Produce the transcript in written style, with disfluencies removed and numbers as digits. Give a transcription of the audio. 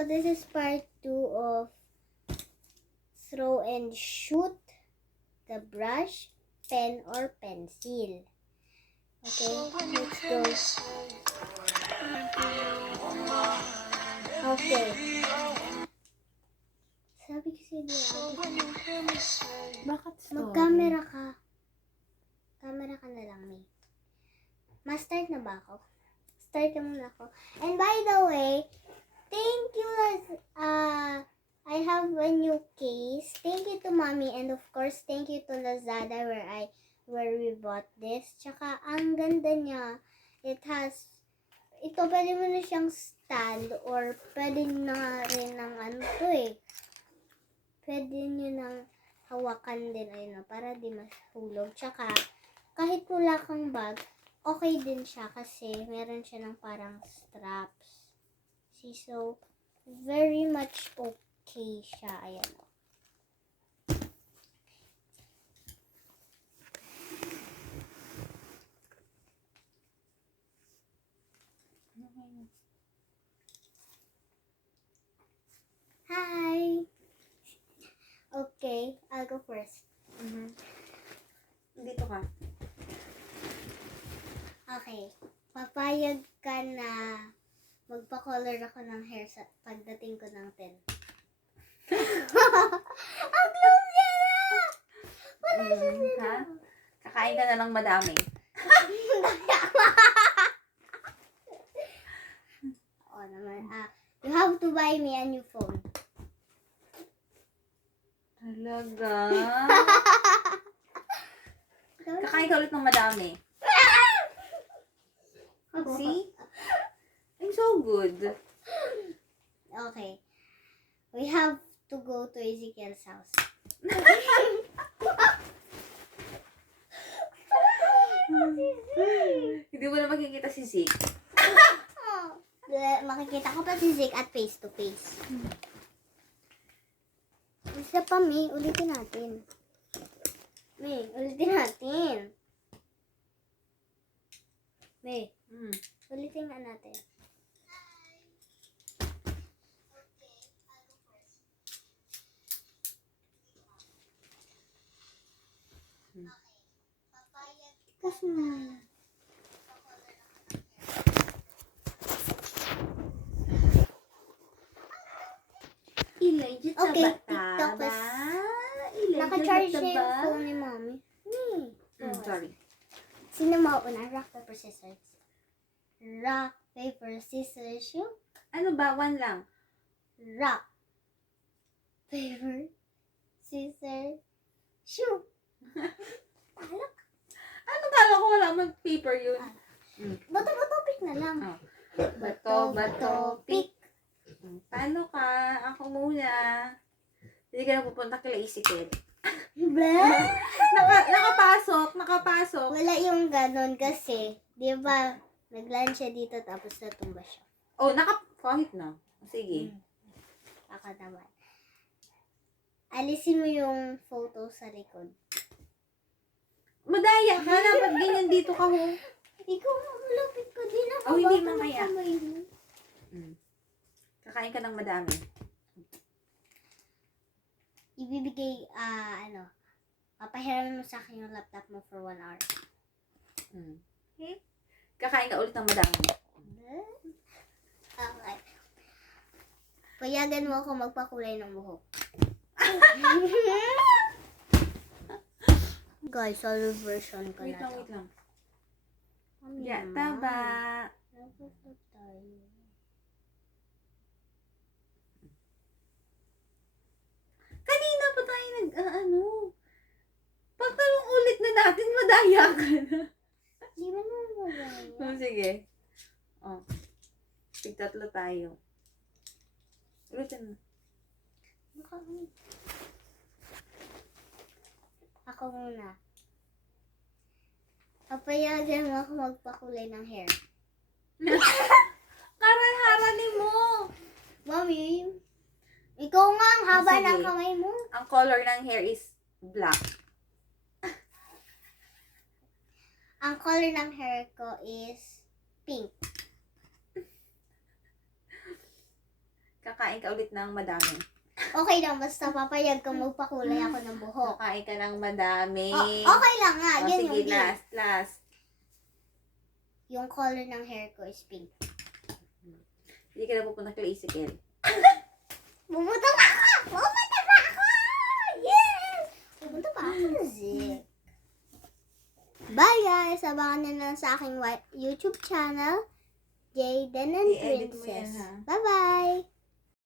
so this is part 2 of throw and shoot the brush, pen, or pencil. Okay, let's go. Okay. Sabi kasi Bakit mag-camera ka. Camera ka na lang, May. Ma-start na ba ako? Start na muna ako. And by the way, thank you, I have a new case. Thank you to Mommy, and of course, thank you to Lazada where we bought this. Tsaka, ang ganda niya. Ito, pwede mo na siyang stand or pwede na rin ng ano to eh. Pwede nyo nang hawakan din, ayun, para di mahulog. Tsaka, kahit wala kang bag, okay din siya kasi meron siya ng parang straps. See, so, very much okay siya. Ayan o. Hi! Okay, I'll go first. Dito ka. Okay, papayag ka na magpa-color ako ng hair sa pagdating ko ng 10. Ang close niya na! Wala siya sila. Ha? Kakain ka na lang madami. Oo naman. You have to buy me a new phone. Talaga? Kakain ka ulit ng madami. See? I'm so good. Okay. We have to go to Ezekiel's house. Hindi mo na makikita si Zeke. Makikita ko pa si Zeke at face to face. Isa pa, May. Ulitin natin. May, ulitin natin. May, ulitin nga natin. Kasi na. Elijah Okay, taba TikTok taba. is... Naka-charge na yung taba. phone ni Mommy. Sorry. Sino mauna? Rock, paper, scissors. Rock, paper, scissors, shoot. Ano ba? One lang. Rock, paper, scissors, shoot. Alak. Ano kala ko wala mag paper yun? Bato-bato pick na lang. Oh. Bato, pick. Paano ka? Ako muna. Hindi ka na pupunta kila Ezekiel. Blah! Nakapasok. Wala yung ganon kasi, di ba, nag-land siya dito tapos natumba siya. Oh, kahit na. Sige. Ako naman. Alisin mo yung photo sa likod. Madaya ka na. Ba't ganyan dito ka ho? Ikaw, malapit ko din ako. Oh, hindi Baka mamaya. makamay mo. Kakain ka ng madami. Ibibigay, papahiram mo sa akin yung laptop mo for 1 hour. Okay? Kakain ka ulit ng madami. Okay. Payagan mo ako magpakulay ng buhok. Guys, solid version ko Wait na lang, to. wait lang. Mami Yeah, naman. taba. Nagpapag tayo. Kanina pa tayo Pagtalong ulit na natin, madaya ka na. Di ba naman magaya? Oh, sige. Oh. Tig-tatlo tayo. Ulitin mo. Ako muna. Papayagan mo ako magpakulay ng hair. Karan-harani mo! Mami, ikaw nga ang haba Sige. ng kamay mo. Ang color ng hair is black. Ang color ng hair ko is pink. Kakain kakain ka ulit ng madami. Okay lang, basta papayag ka magpakulay ako ng buhok. Kakain ka ng madami. Okay lang nga, O, yun sige, yung last. Yung color ng hair ko is pink. Hindi ka na pupunta kay Isikel. Pumunta pa ako! Pumunta pa ako! Yes! Pumunta pa ako, Zik. Bye guys! Abangan nyo lang sa aking YouTube channel, Jayden and I-edit mo yan, Princess. ha? Bye-bye!